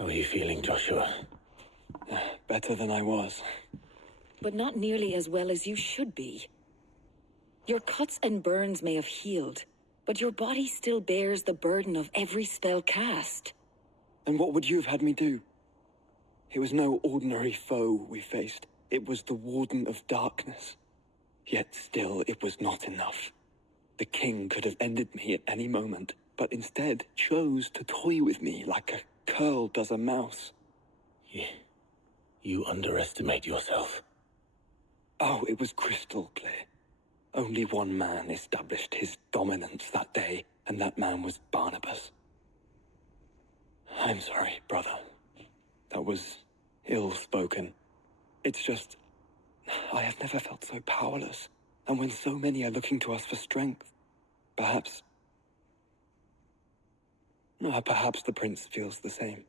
How are you feeling, Joshua? Better than I was. But not nearly as well as you should be. Your cuts and burns may have healed, but your body still bears the burden of every spell cast. And what would you have had me do? It was no ordinary foe we faced. It was the Warden of Darkness. Yet still, it was not enough. The king could have ended me at any moment, but instead chose to toy with me like a curl does a mouse. You underestimate yourself. Oh, it was crystal clear. Only one man established his dominance that day, and that man was Barnabas. I'm sorry, brother. That was ill-spoken. It's just, I have never felt so powerless. And when so many are looking to us for strength, perhaps the prince feels the same.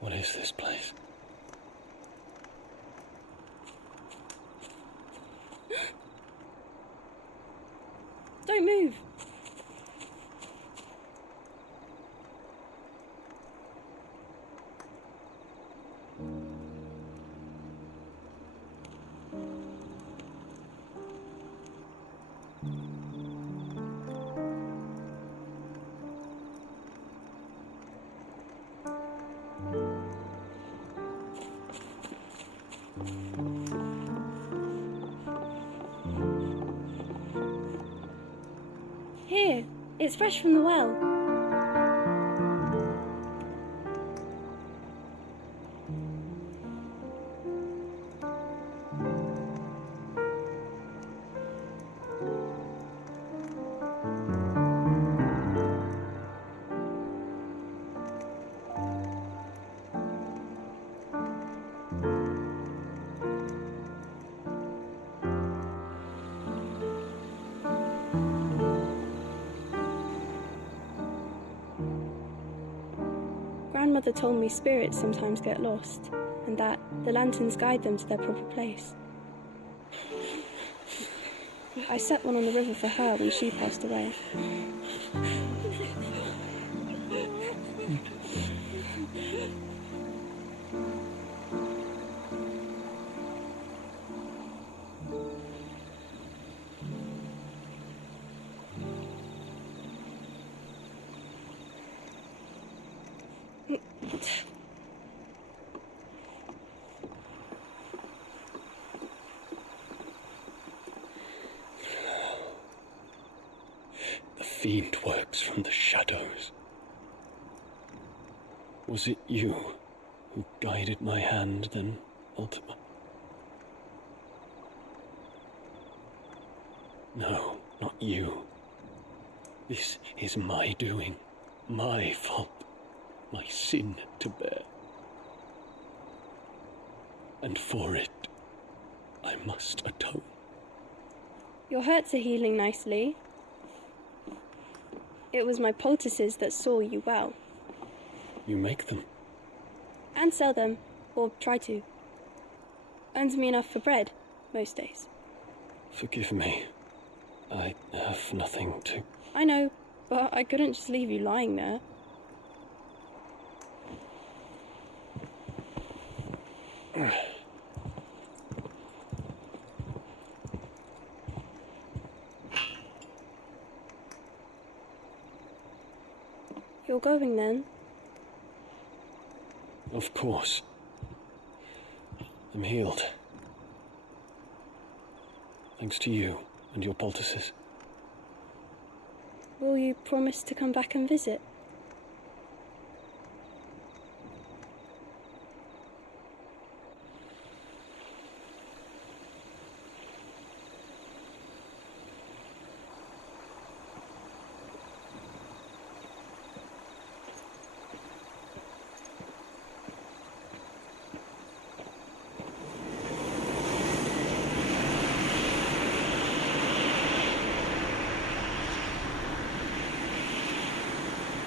What is this place? Don't move. Here, it's fresh from the well. Grandmother told me spirits sometimes get lost, and that the lanterns guide them to their proper place. I set one on the river for her when she passed away. The fiend works from the shadows. Was it you who guided my hand then, Ultima? No, not you. This is my doing, my fault, my sin to bear. And for it, I must atone. Your hurts are healing nicely. It was my poultices that saw you well. You make them? And sell them, or try to. Earns me enough for bread, most days. Forgive me. I have nothing to... I know, but I couldn't just leave you lying there. You're going then? Of course. I'm healed. Thanks to you and your poultices. Will you promise to come back and visit?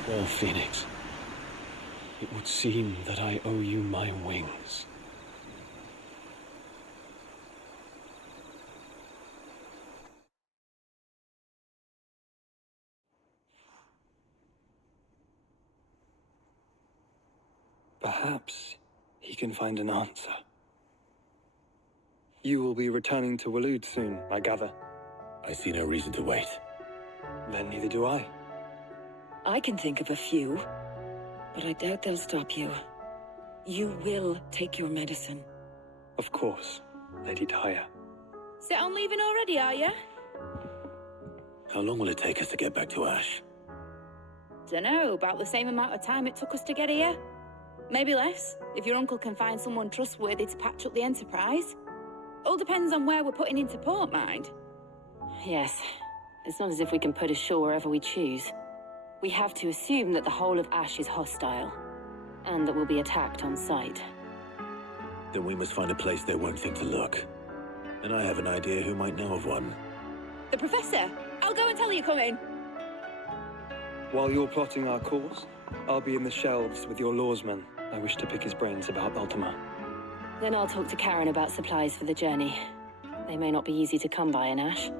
Well, Phoenix, it would seem that I owe you my wings. Perhaps he can find an answer. You will be returning to Waloed soon, I gather. I see no reason to wait. Then neither do I. I can think of a few, but I doubt they'll stop you. You will take your medicine. Of course, Lady Daya. Set on leaving already, are you? How long will it take us to get back to Ash? Dunno, about the same amount of time it took us to get here. Maybe less, if your uncle can find someone trustworthy to patch up the Enterprise. All depends on where we're putting into port, mind. Yes. It's not as if we can put ashore wherever we choose. We have to assume that the whole of Ash is hostile, and that we'll be attacked on sight. Then we must find a place they won't think to look. And I have an idea who might know of one. The Professor! I'll go and tell you coming! While you're plotting our course, I'll be in the shelves with your lawsman. I wish to pick his brains about Ultima. Then I'll talk to Karen about supplies for the journey. They may not be easy to come by in Ash.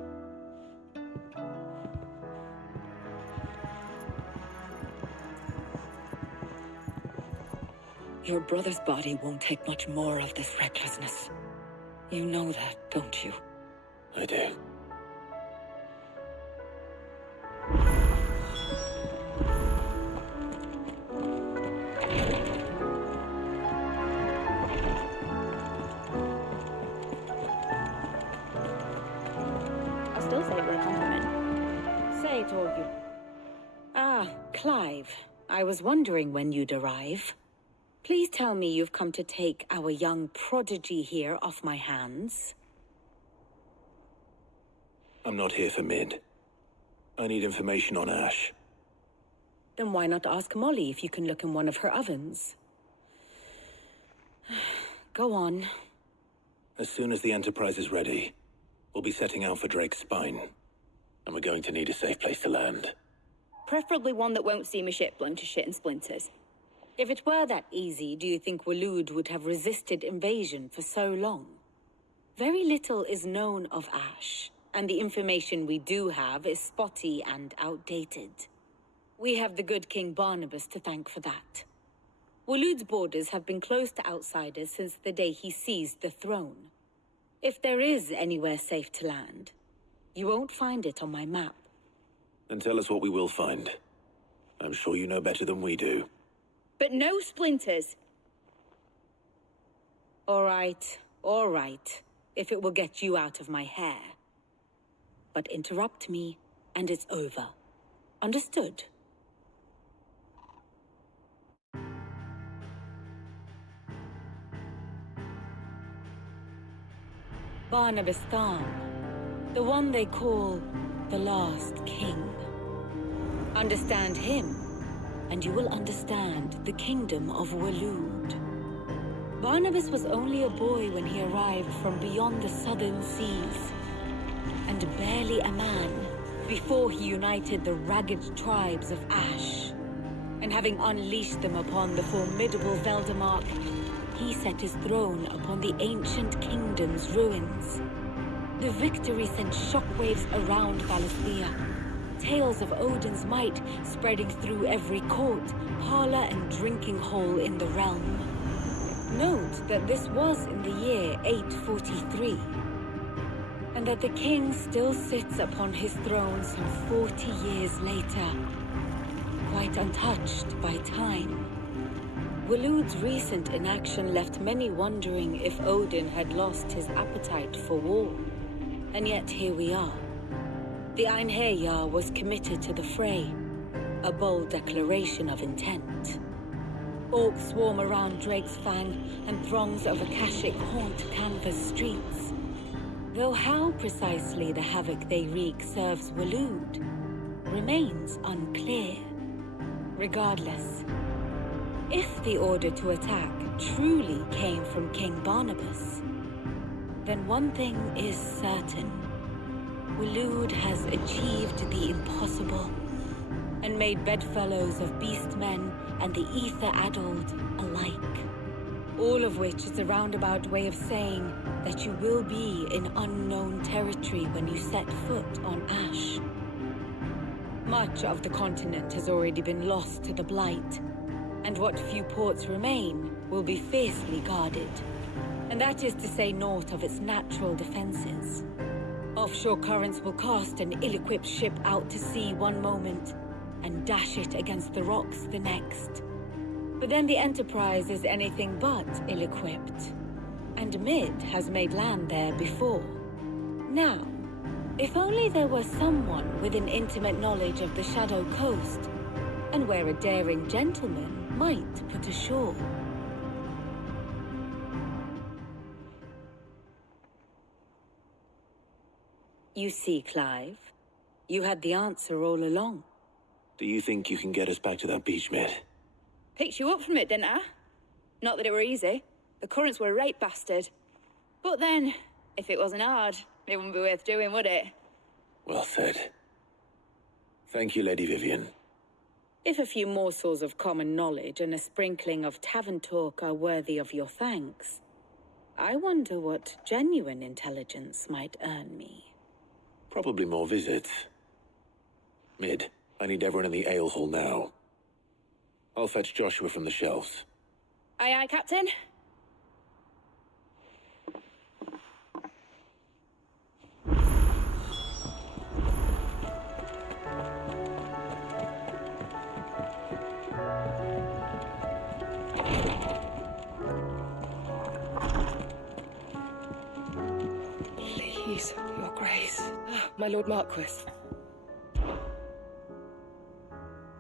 Your brother's body won't take much more of this recklessness. You know that, don't you? I do. I'll still say it with a compliment. Say it, all you. Ah, Clive. I was wondering when you'd arrive. Please tell me you've come to take our young prodigy here off my hands. I'm not here for Mid. I need information on Ash. Then why not ask Molly if you can look in one of her ovens? Go on. As soon as the Enterprise is ready, we'll be setting out for Drake's Spine. And we're going to need a safe place to land. Preferably one that won't see my ship blown to shit and splinters. If it were that easy, do you think Waloed would have resisted invasion for so long? Very little is known of Ash, and the information we do have is spotty and outdated. We have the good King Barnabas to thank for that. Waloed's borders have been closed to outsiders since the day he seized the throne. If there is anywhere safe to land, you won't find it on my map. Then tell us what we will find. I'm sure you know better than we do. But no splinters! All right, if it will get you out of my hair. But interrupt me, and it's over. Understood? Barnabas Thorn, the one they call the Last King. Understand him, and you will understand the kingdom of Waloed. Barnabas was only a boy when he arrived from beyond the southern seas, and barely a man before he united the ragged tribes of Ash. And having unleashed them upon the formidable Veldamark, he set his throne upon the ancient kingdom's ruins. The victory sent shockwaves around Valisthea, tales of Odin's might spreading through every court, parlor, and drinking hole in the realm. Note that this was in the year 843, and that the king still sits upon his throne some 40 years later, quite untouched by time. Waloed's recent inaction left many wondering if Odin had lost his appetite for war. And yet here we are. The Einherjar was committed to the fray, a bold declaration of intent. Orcs swarm around Drake's Fang, and throngs of Akashic haunt Canva's streets. Though how precisely the havoc they wreak serves Waloed remains unclear. Regardless, if the order to attack truly came from King Barnabas, then one thing is certain. Waloed has achieved the impossible, and made bedfellows of beastmen and the ether-addled alike. All of which is a roundabout way of saying that you will be in unknown territory when you set foot on Ash. Much of the continent has already been lost to the Blight, and what few ports remain will be fiercely guarded. And that is to say naught of its natural defenses. Offshore currents will cast an ill-equipped ship out to sea one moment, and dash it against the rocks the next. But then the Enterprise is anything but ill-equipped. And Mid has made land there before. Now, if only there were someone with an intimate knowledge of the Shadow Coast, and where a daring gentleman might put ashore. You see, Clive, you had the answer all along. Do you think you can get us back to that beach, Mid? Picked you up from it, didn't I? Not that it were easy. The currents were a right bastard. But then, if it wasn't hard, it wouldn't be worth doing, would it? Well said. Thank you, Lady Vivian. If a few morsels of common knowledge and a sprinkling of tavern talk are worthy of your thanks, I wonder what genuine intelligence might earn me. Probably more visits. Mid, I need everyone in the ale hall now. I'll fetch Joshua from the shelves. Aye, aye, Captain. Please, Your Grace. My Lord Marquis.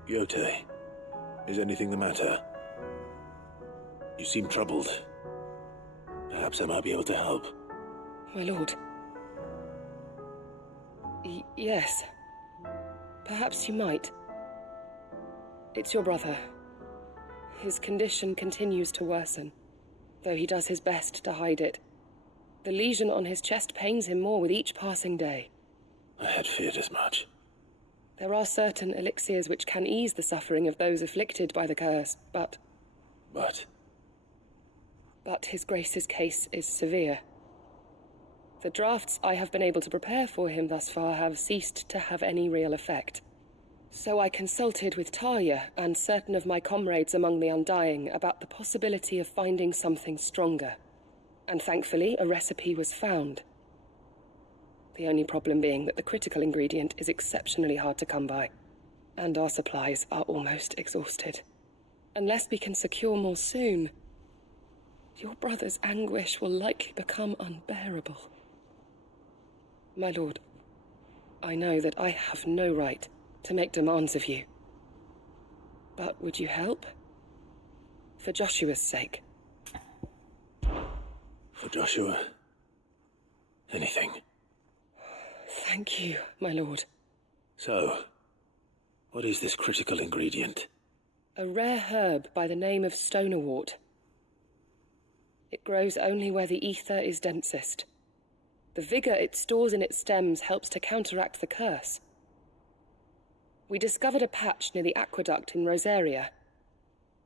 Yote, is anything the matter? You seem troubled. Perhaps I might be able to help. My lord. Yes. Perhaps you might. It's your brother. His condition continues to worsen, though he does his best to hide it. The lesion on his chest pains him more with each passing day. I had feared as much. There are certain elixirs which can ease the suffering of those afflicted by the curse, but his Grace's case is severe. The drafts I have been able to prepare for him thus far have ceased to have any real effect. So I consulted with Talia and certain of my comrades among the Undying about the possibility of finding something stronger. And thankfully, a recipe was found. The only problem being that the critical ingredient is exceptionally hard to come by, and our supplies are almost exhausted. Unless we can secure more soon, your brother's anguish will likely become unbearable. My lord, I know that I have no right to make demands of you. But would you help? For Joshua's sake. For Joshua? Anything. Thank you, my lord. So, what is this critical ingredient? A rare herb by the name of stonerwort. It grows only where the ether is densest. The vigor it stores in its stems helps to counteract the curse. We discovered a patch near the aqueduct in Rosaria.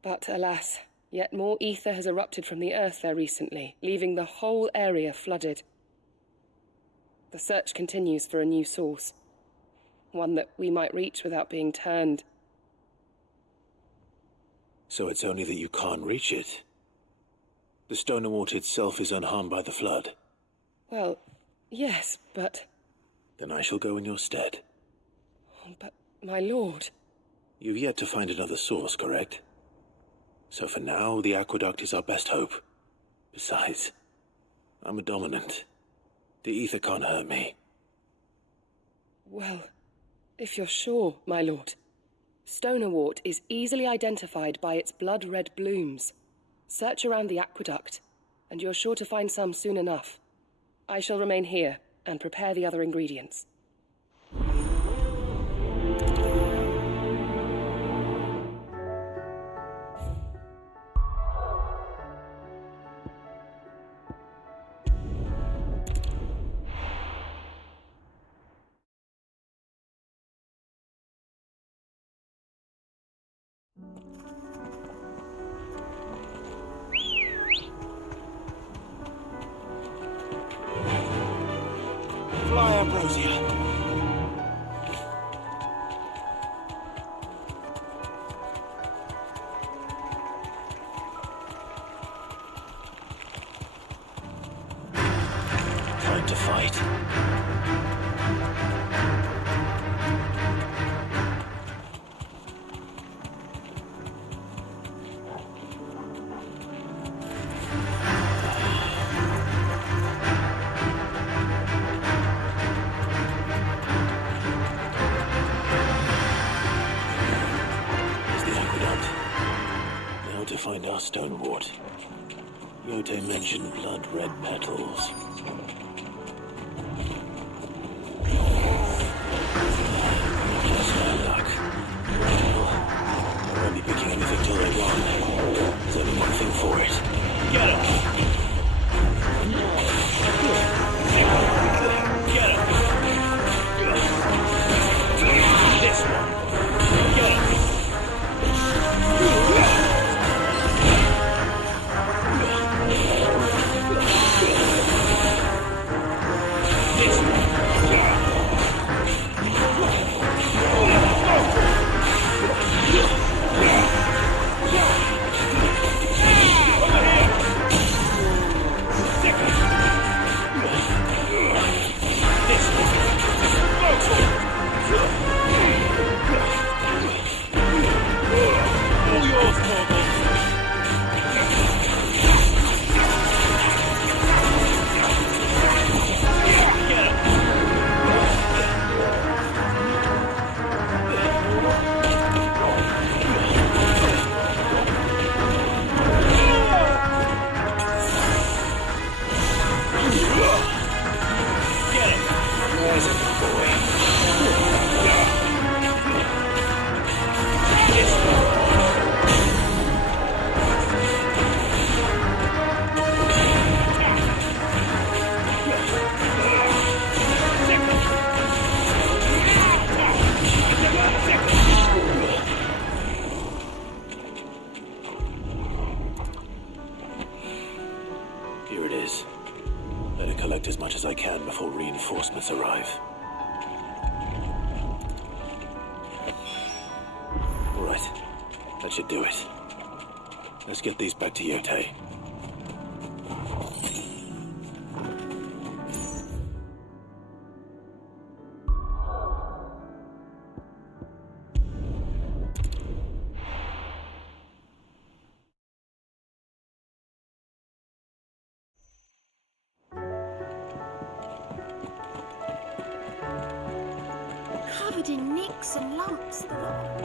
But alas, yet more ether has erupted from the earth there recently, leaving the whole area flooded. The search continues for a new source. One that we might reach without being turned. So it's only that you can't reach it? The stonerwort itself is unharmed by the flood? Well, yes, but... Then I shall go in your stead. But, my lord... You've yet to find another source, correct? So for now, the aqueduct is our best hope. Besides, I'm a dominant. The ether can't hurt me. Well, if you're sure, my lord. Stonerwort is easily identified by its blood-red blooms. Search around the aqueduct, and you're sure to find some soon enough. I shall remain here and prepare the other ingredients. Fly, Ambrosia. Time to fight. To find our Stonewort. Yote mentioned blood-red petals. Just my luck. Well, I won't be picking anything till later on. There's only one thing for it. Get him! Get him! This one! Get him! Here it is. Better collect as much as I can before reinforcements arrive. All right. That should do it. Let's get these back to Yote. Covered in nicks and lumps, the lot.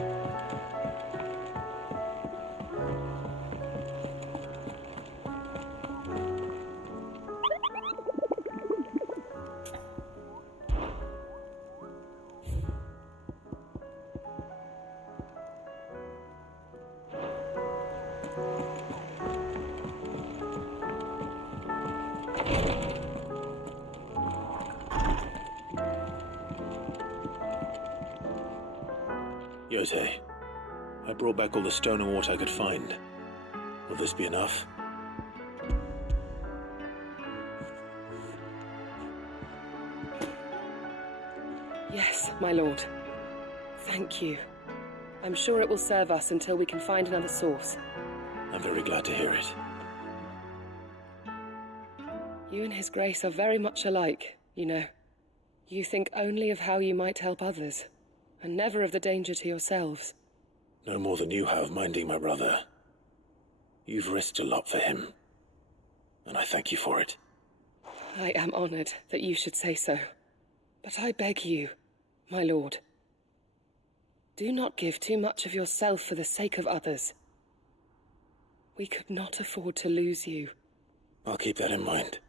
Yote, I brought back all the Stonewort I could find. Will this be enough? Yes, my lord. Thank you. I'm sure it will serve us until we can find another source. I'm very glad to hear it. You and His Grace are very much alike, you know. You think only of how you might help others, and never of the danger to yourselves. No more than you have minding my brother. You've risked a lot for him, and I thank you for it. I am honored that you should say so. But I beg you, my lord, do not give too much of yourself for the sake of others. We could not afford to lose you. I'll keep that in mind.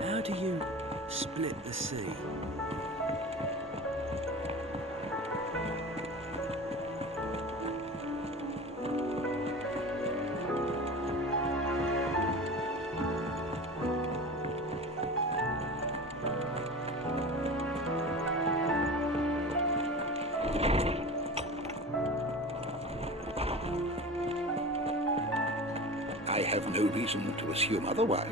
How do you split the sea? I have no reason to assume otherwise.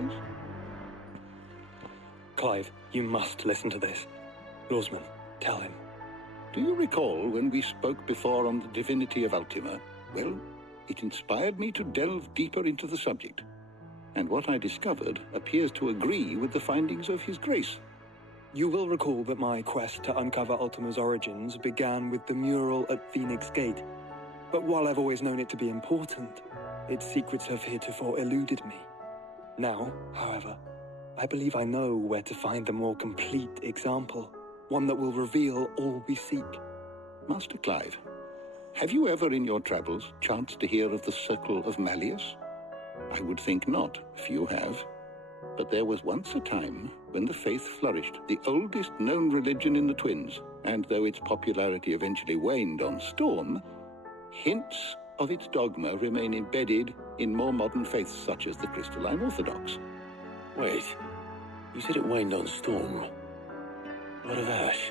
Clive, you must listen to this. Lawsman, tell him. Do you recall when we spoke before on the divinity of Ultima? Well, it inspired me to delve deeper into the subject. And what I discovered appears to agree with the findings of His Grace. You will recall that my quest to uncover Ultima's origins began with the mural at Phoenix Gate. But while I've always known it to be important, its secrets have heretofore eluded me. Now, however, I believe I know where to find the more complete example, one that will reveal all we seek. Master Clive, have you ever in your travels chanced to hear of the Circle of Malleus? I would think not, few have. But there was once a time when the faith flourished, the oldest known religion in the Twins, and though its popularity eventually waned on Storm, hints of its dogma remain embedded in more modern faiths such as the Crystalline Orthodox. Wait, you said it waned on Storm. What of Ash?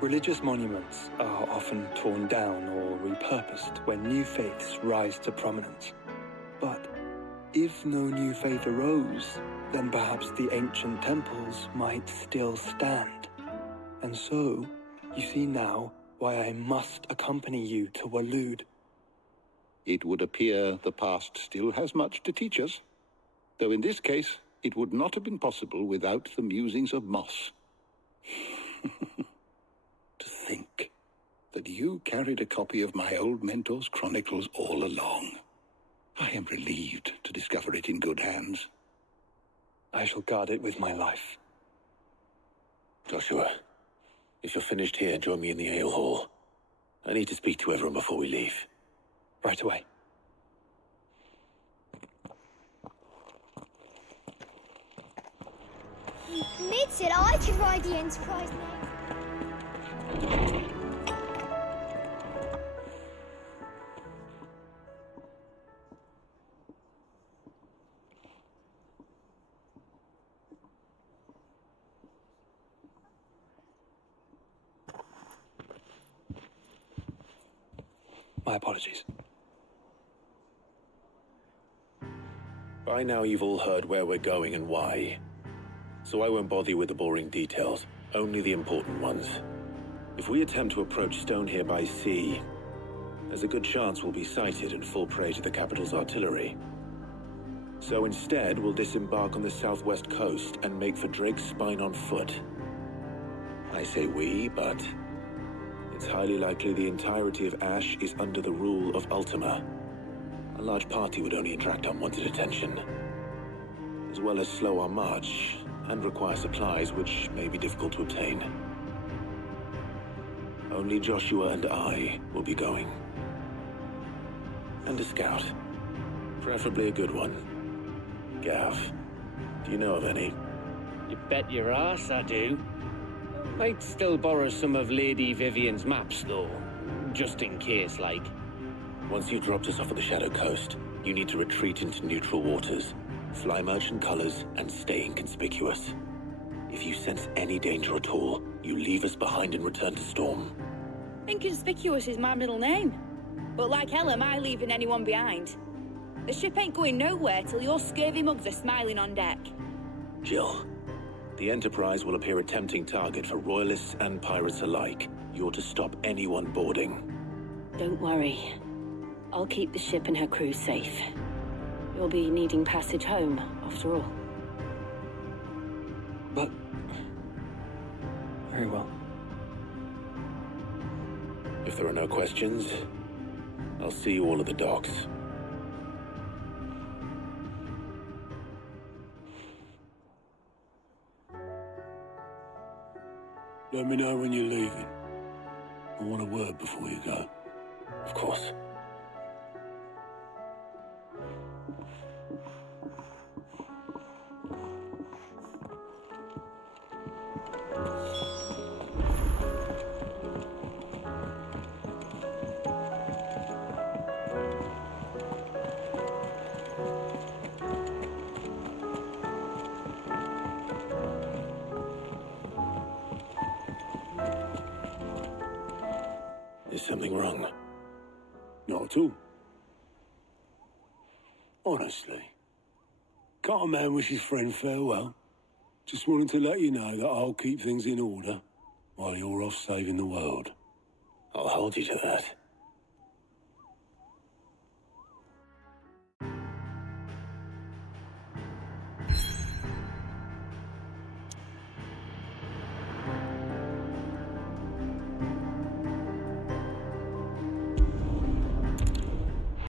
Religious monuments are often torn down or repurposed when new faiths rise to prominence. But if no new faith arose, then perhaps the ancient temples might still stand. And so, you see now why I must accompany you to Waloed. It would appear the past still has much to teach us, though in this case, it would not have been possible without the musings of Moss. To think that you carried a copy of my old mentor's chronicles all along. I am relieved to discover it in good hands. I shall guard it with my life. Joshua, if you're finished here, join me in the ale hall. I need to speak to everyone before we leave. Right away. Mid said I could ride the Enterprise now. My apologies. By now you've all heard where we're going and why. So I won't bother you with the boring details, only the important ones. If we attempt to approach Stone here by sea, there's a good chance we'll be sighted and fall prey to the capital's artillery. So instead, we'll disembark on the southwest coast and make for Drake's Spine on foot. I say we, but it's highly likely the entirety of Ash is under the rule of Ultima. A large party would only attract unwanted attention, as well as slow our march and require supplies which may be difficult to obtain. Only Joshua and I will be going. And a scout. Preferably a good one. Gav, do you know of any? You bet your ass I do. Might still borrow some of Lady Vivian's maps, though. Just in case, like. Once you've dropped us off at the Shadow Coast, you need to retreat into neutral waters, fly merchant colors, and stay inconspicuous. If you sense any danger at all, you leave us behind and return to Storm. Inconspicuous is my middle name. But like hell am I leaving anyone behind. The ship ain't going nowhere till your scurvy mugs are smiling on deck. Jill, the Enterprise will appear a tempting target for royalists and pirates alike. You're to stop anyone boarding. Don't worry. I'll keep the ship and her crew safe. You'll be needing passage home, after all. But... very well. If there are no questions, I'll see you all at the docks. Let me know when you're leaving. I want a word before you go. Of course. Is something wrong? Not at all. Honestly. Can't a man wish his friend farewell? Just wanted to let you know that I'll keep things in order while you're off saving the world. I'll hold you to that.